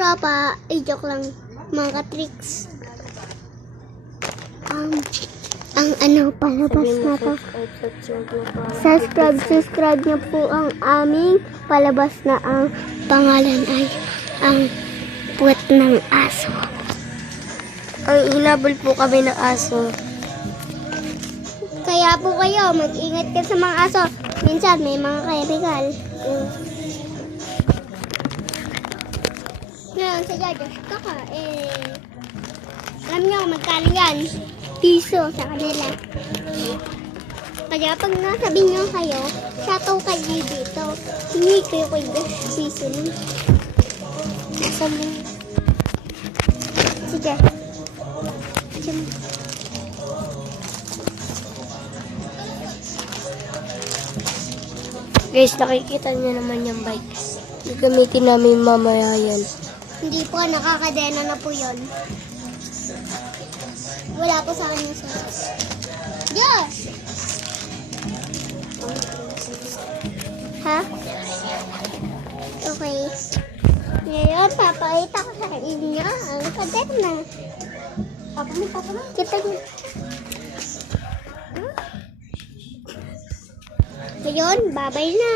tropa, joke lang, mga tricks. Ang ano, palabas na to. Subscribe na po ang aming palabas na ang pangalan ay ang puwet ng aso. Ang hinabol po kami ng aso. Kaya po kayo, mag-ingat ka sa mga aso. Minsan may mga chemical. Ngayon sa Jojo's Kaka, alam nyo, magkano yan? Piso sa kanila. Kaya pag nasabi nyo kayo, shoutout kayo dito. Hindi kayo kay Josh piso nun. Nasabi nyo. Sige. Sige. Guys, nakikita niyo naman yung bike. Gagamitin namin mamaya yan. Hindi po, nakakadena na po yun. Wala po sa kanya sa... Yes! Ha? Okay. Ngayon, papakita ko sa inyo ang kadena. Papa mo. Kita mo. Ngayon, babay na.